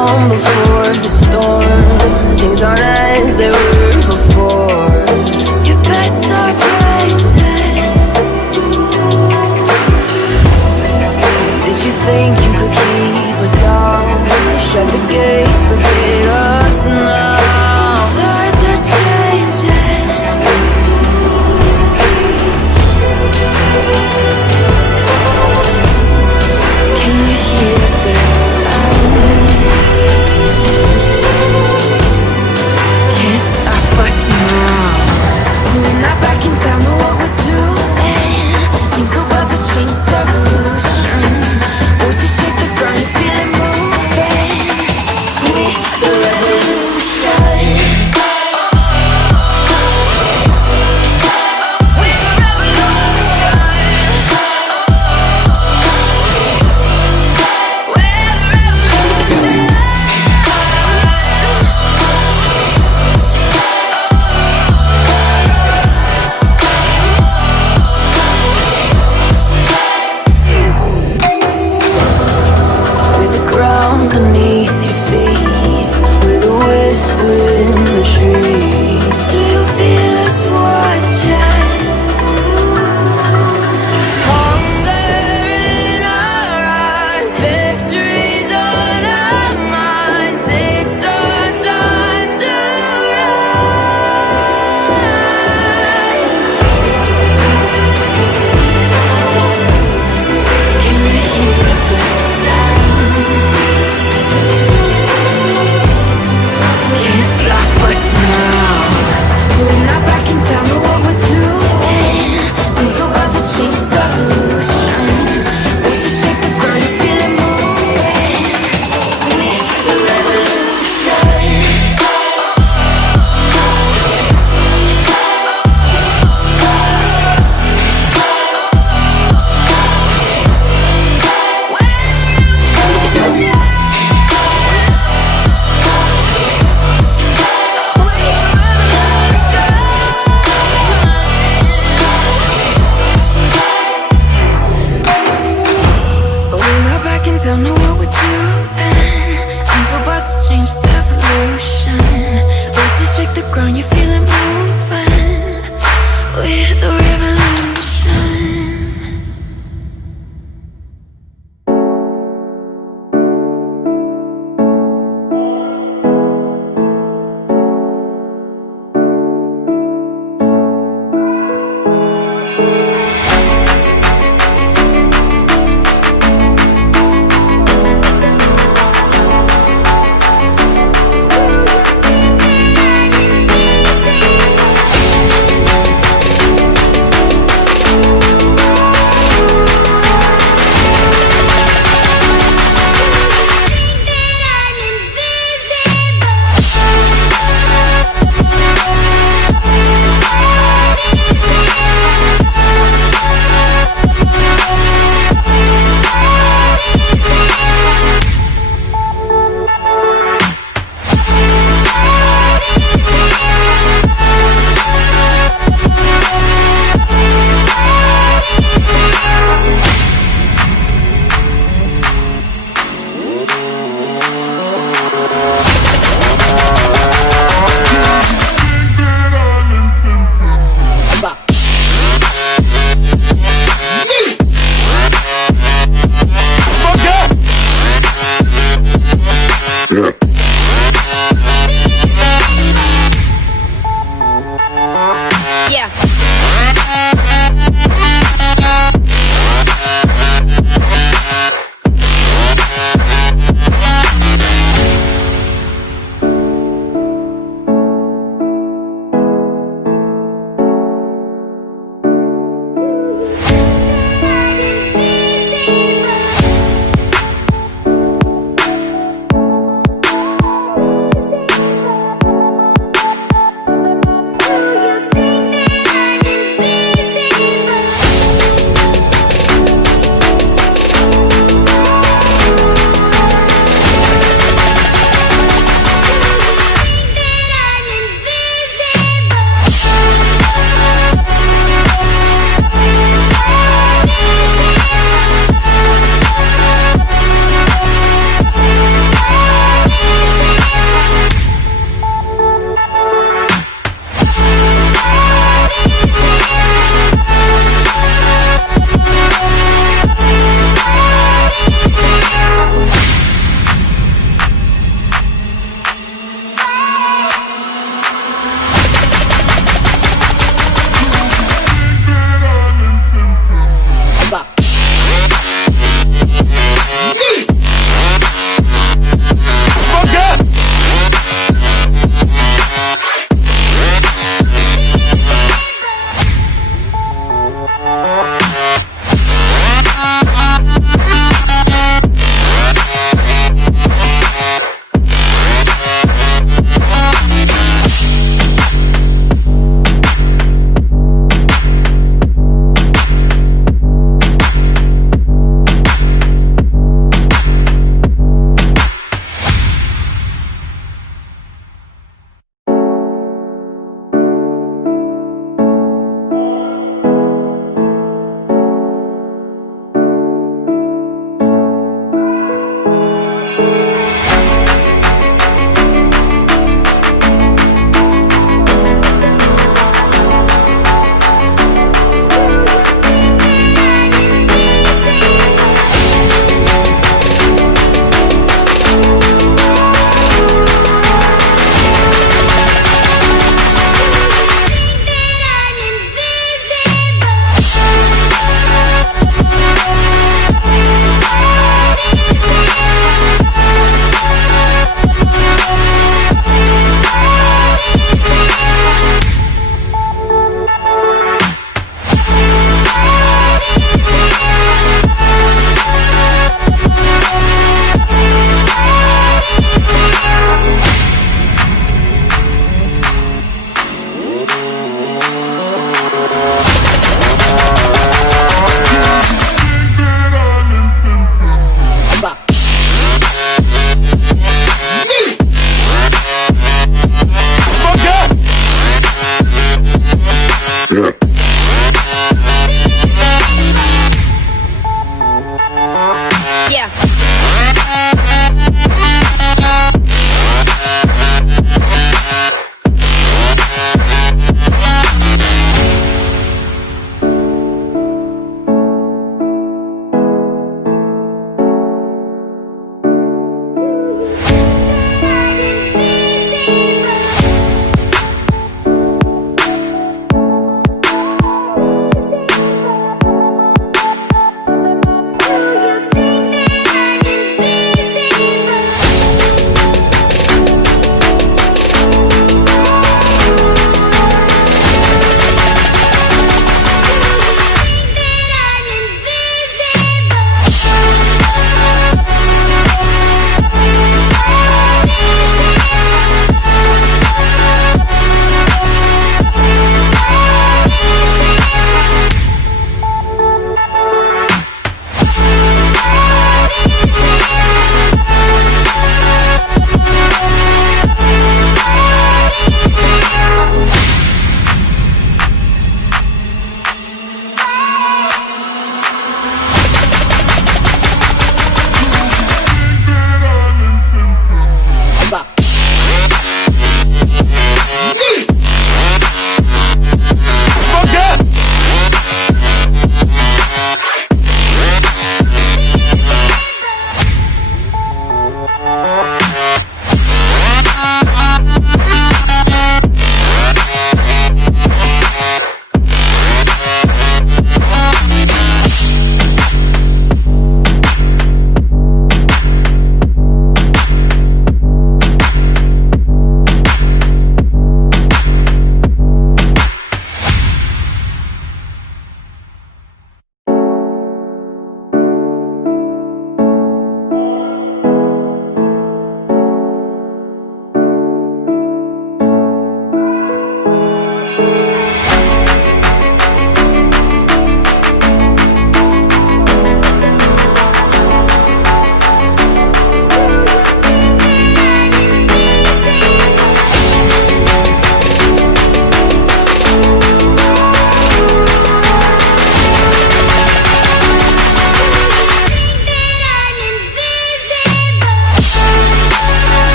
calm before the storm. Things aren't as they were before. You best start bracing. Did you think you could keep us out? Shut the gates, forget us now. Tides are changing. Can you hear the sound? Can't stop us now. We're not back in town, know what we're doing. Things are about to change, it's evolution. Voices shake the ground, you feel it moving. We're the revolution. Beneath your feet, with a whisper in the tree. Do you feel us watching? Hunger in our eyes, victories on our minds. It's our time to rise. Can you hear the sound? Can't stop us now. We're not back in town, know what we're doing. Things are about to change, it's evolution. Voices shake the ground, you feel it moving. We're the revolution. We're not back in town, know what we're doing. Things are about to change, it's evolution. Voices shake the ground, you feel it moving. We're the revolution. Yeet!